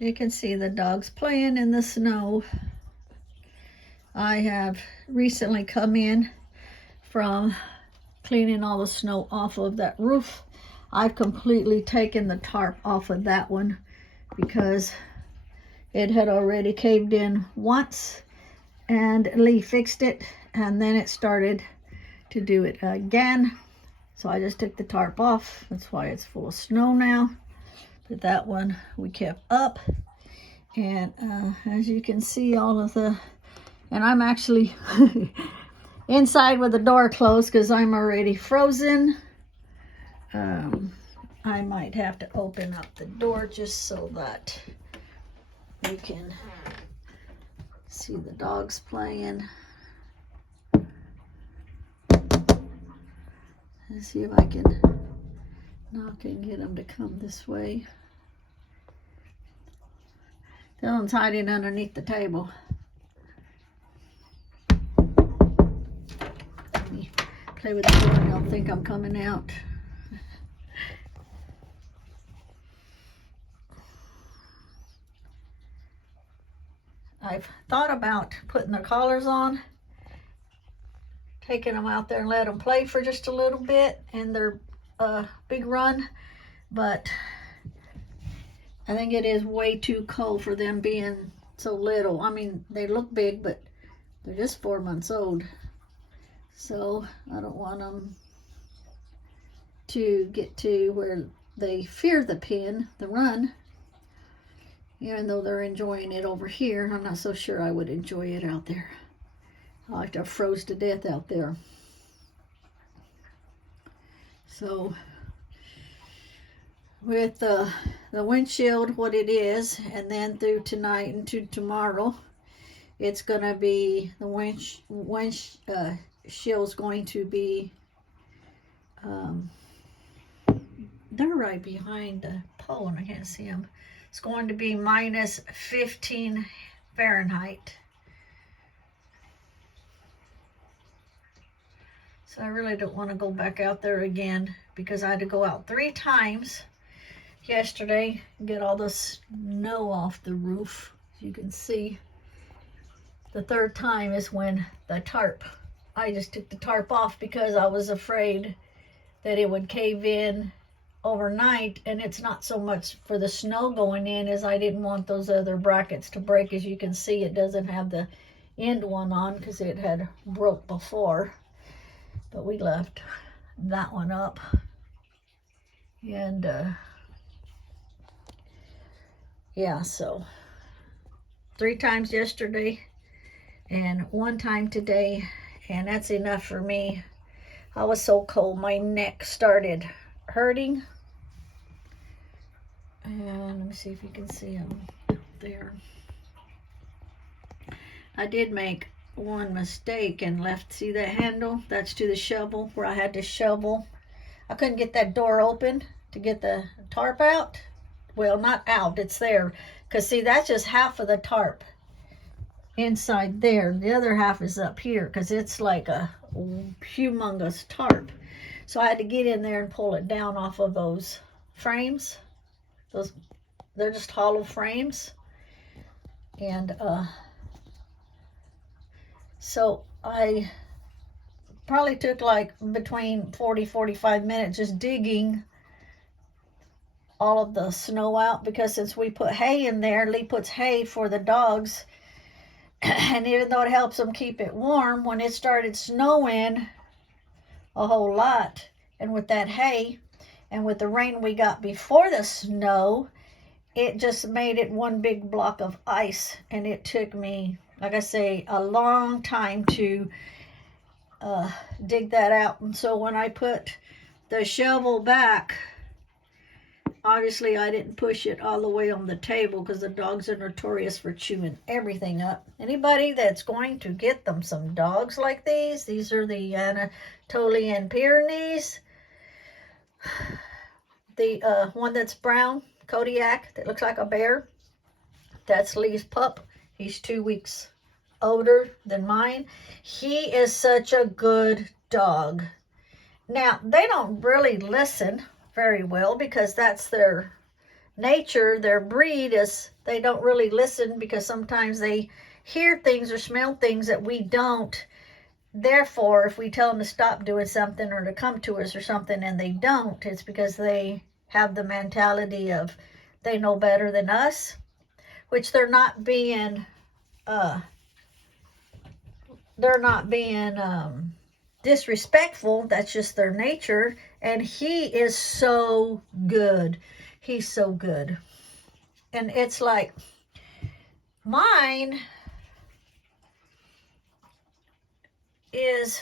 You can see the dogs playing in the snow. I have recently come in from cleaning all the snow off of that roof. I've completely taken the tarp off of that one because it had already caved in once, and Lee fixed it, and then it started to do it again. So I just took the tarp off. That's why it's full of snow now. But that one we kept up. And as you can see, all of the, and I'm actually inside with the door closed because I'm already frozen. I might have to open up the door just so that you can see the dogs playing. Let's see if I can knock and get them to come this way. Dylan's hiding underneath the table. Let me play with the door and they'll think I'm coming out. I've thought about putting their collars on, taking them out there and let them play for just a little bit in their big run, but I think it is way too cold for them being so little. I mean, they look big, but they're just 4 months old. So I don't want them to get to where they fear the pen, the run, even though they're enjoying it over here. I'm not so sure I would enjoy it out there. I like to have froze to death out there. So with the windshield what it is, and then through tonight and to tomorrow, it's going to be, the windshield's going to be, they're right behind the pole and I can't see them. It's going to be minus 15 Fahrenheit. So I really don't want to go back out there again because I had to go out 3 times yesterday and get all the snow off the roof. As you can see, the 3rd time is when the tarp, I just took the tarp off because I was afraid that it would cave in overnight, and it's not so much for the snow going in as I didn't want those other brackets to break. As you can see, it doesn't have the end one on because it had broke before, but we left that one up. And yeah, so 3 times yesterday and 1 time today, and that's enough for me. I was so cold, my neck started hurting. And let me see if you can see them there. I did make one mistake and left, see that handle? That's to the shovel, where I had to shovel. I couldn't get that door open to get the tarp out. Well, not out, it's there. Because see, that's just half of the tarp inside there. The other half is up here because it's like a humongous tarp. So I had to get in there and pull it down off of those frames. Those, they're just hollow frames. And so I probably took like between 40-45 minutes just digging all of the snow out, because since we put hay in there, Lee puts hay for the dogs, and even though it helps them keep it warm, when it started snowing a whole lot, and with that hay and with the rain we got before the snow, it just made it one big block of ice, and it took me, like I say, a long time to dig that out. And so when I put the shovel back, obviously I didn't push it all the way on the table because the dogs are notorious for chewing everything up. Anybody that's going to get them some dogs like these are the Anatolian Pyrenees. The one that's brown, Kodiak, that looks like a bear, that's Lee's pup. He's 2 weeks older than mine. He is such a good dog. Now, they don't really listen very well because that's their nature, their breed is they don't really listen, because sometimes they hear things or smell things that we don't. Therefore, if we tell them to stop doing something or to come to us or something and they don't, it's because they have the mentality of they know better than us, which they're not being disrespectful. That's just their nature. And he is so good. He's so good. And it's like mine is,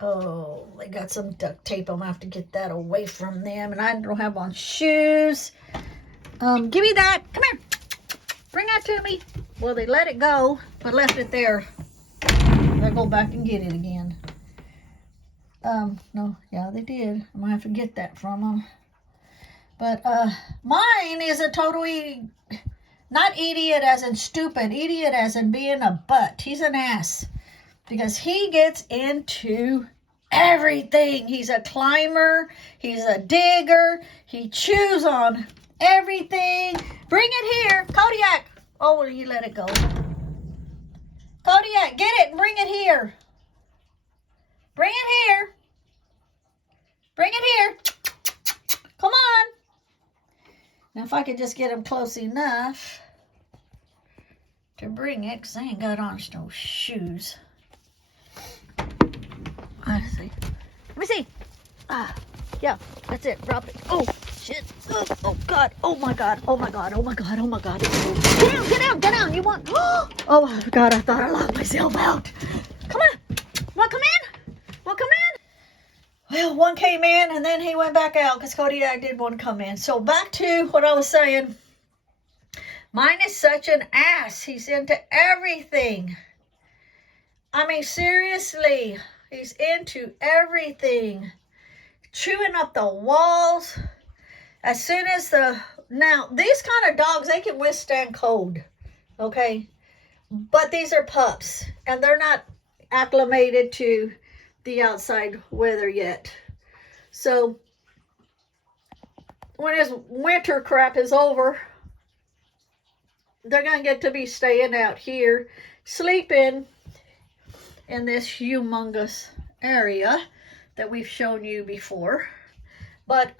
oh, they got some duct tape. I'm gonna have to get that away from them. And I don't have on shoes. Give me that. Come here. Bring that to me. Well, they let it go, but left it there. I'll go back and get it again. No, yeah, they did. I'm gonna have to get that from them. But mine is a totally, not idiot as in stupid, idiot as in being a butt. He's an ass, because he gets into everything. He's a climber. He's a digger. He chews on everything. Bring it here, Kodiak. Oh, will you let it go? Kodiak, get it and bring it here. Bring it here. Bring it here. Come on. Now, if I could just get him close enough to bring it, because I ain't got on no shoes. Let's see. Let me see. Yeah, that's it. Drop it. Oh, shit. Oh, God. Oh, my God. Oh, my God. Oh, my God. Oh, my God. Get down, get down, get down. You want... Oh, God, I thought I locked myself out. Come on. Want to come in? Want to come in? Well, one came in, and then he went back out, because Kodiak did one come in. So, back to what I was saying. Mine is such an ass. He's into everything. I mean, seriously. He's into everything. Chewing up the walls. As soon as now, these kind of dogs, they can withstand cold. Okay? But these are pups. And they're not acclimated to the outside weather yet. So, when his winter crap is over, they're going to get to be staying out here, sleeping in this humongous area that we've shown you before. But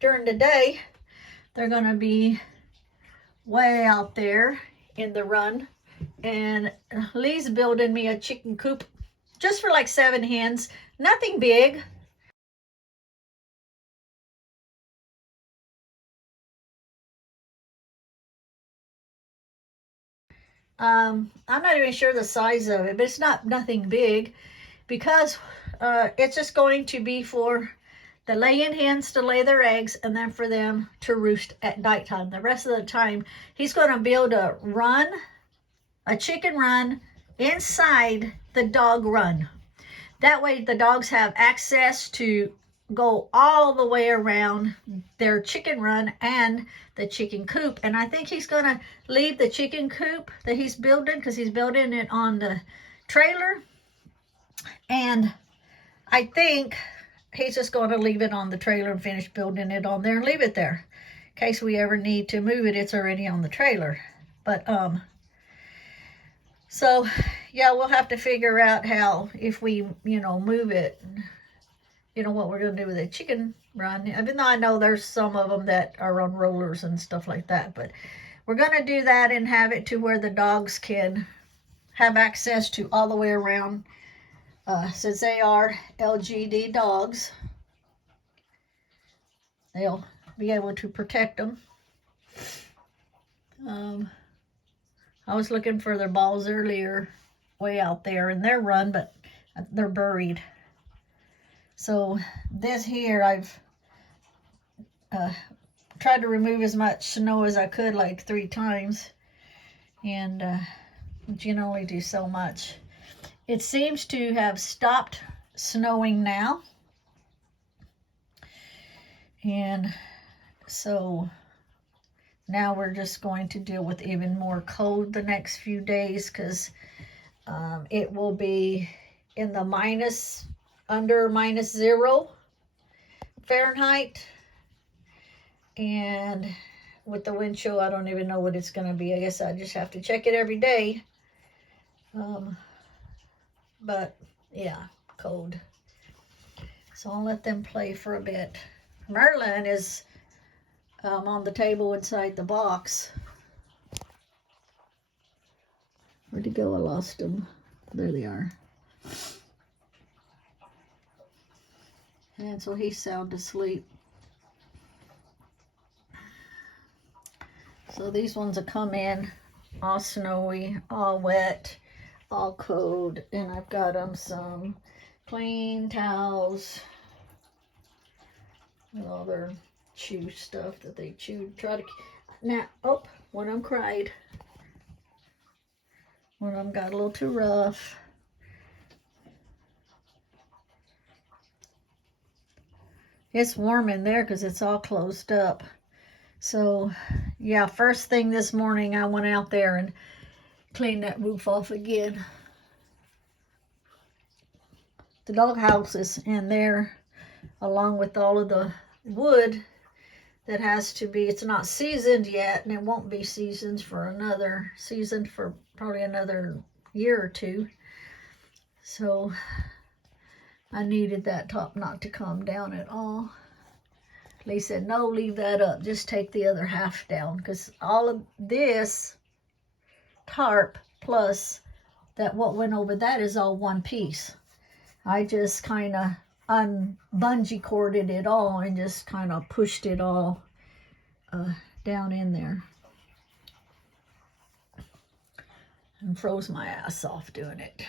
during the day, they're going to be way out there in the run. And Lee's building me a chicken coop just for like 7 hens. Nothing big. I'm not even sure the size of it, but it's nothing big, because it's just going to be for the laying hens to lay their eggs, and then for them to roost at nighttime. The rest of the time, he's going to build a chicken run inside the dog run. That way the dogs have access to go all the way around their chicken run and the chicken coop. And I think he's going to leave the chicken coop that he's building, because he's building it on the trailer. And I think he's just going to leave it on the trailer and finish building it on there and leave it there. In case we ever need to move it, it's already on the trailer. But, so, yeah, we'll have to figure out how, if we, move it, what we're going to do with the chicken run. Even though I know there's some of them that are on rollers and stuff like that. But we're going to do that and have it to where the dogs can have access to all the way around. Since they are LGD dogs, they'll be able to protect them. I was looking for their balls earlier, way out there in their run, but they're buried. So this here, I've tried to remove as much snow as I could, like 3 times. And you can only do so much. It seems to have stopped snowing now. And so now we're just going to deal with even more cold the next few days, because it will be in the under -0 Fahrenheit. And with the wind chill, I don't even know what it's going to be. I guess I just have to check it every day. But yeah, cold. So I'll let them play for a bit. Merlin is on the table inside the box. Where'd he go? I lost him. There they are. And so he's sound asleep. So these ones will come in all snowy, all wet, all cold. And I've got them some clean towels with all their chew stuff that they chewed. Try to, now, oh, one of them cried. One of them got a little too rough. It's warm in there because it's all closed up. So, yeah, first thing this morning, I went out there and cleaned that roof off again. The doghouse is in there, along with all of the wood that has to be, it's not seasoned yet, and it won't be seasoned for another season for probably another year or two. So I needed that top not to come down at all. Lee said, no, leave that up. Just take the other half down, because all of this tarp plus that what went over that is all one piece. I just kind of bungee corded it all and just kind of pushed it all down in there. And froze my ass off doing it.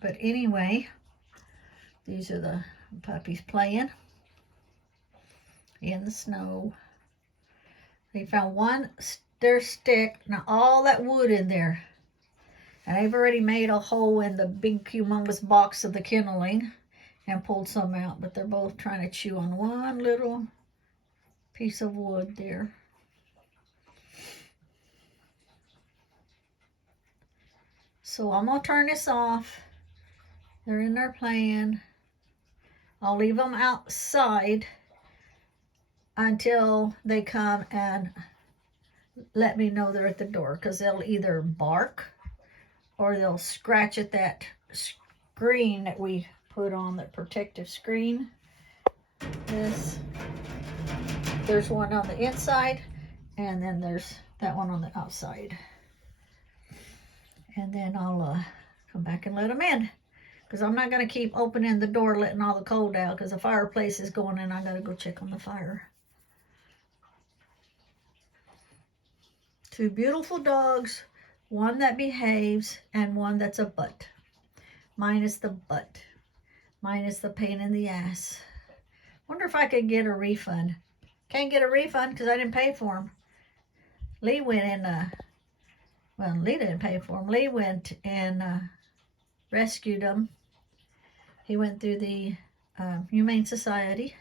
But anyway, these are the puppies playing in the snow. They found one stair stick. Now all that wood in there. And I've already made a hole in the big humongous box of the kenneling and pulled some out. But they're both trying to chew on one little piece of wood there. So I'm going to turn this off. They're in there playing. I'll leave them outside until they come and let me know they're at the door, because they'll either bark or they'll scratch at that screen that we put on, that protective screen. There's one on the inside, and then there's that one on the outside. And then I'll come back and let them in, because I'm not going to keep opening the door, letting all the cold out, because the fireplace is going in. I got to go check on the fire. Two beautiful dogs, one that behaves and one that's a butt. Mine is the butt. Mine is the pain in the ass. Wonder if I could get a refund. Can't get a refund because I didn't pay for them. Lee went in, well, Lee didn't pay for them. Lee went and rescued them. He went through the Humane Society.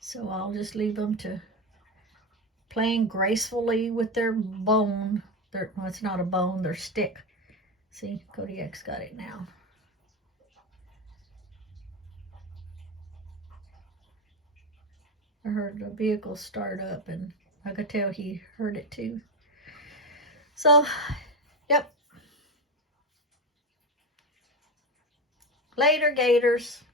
So I'll just leave them to playing gracefully with their bone. Well, it's not a bone, their stick. See, Cody X got it now. I heard the vehicle start up, and I could tell he heard it too. So, yep. Later, Gators.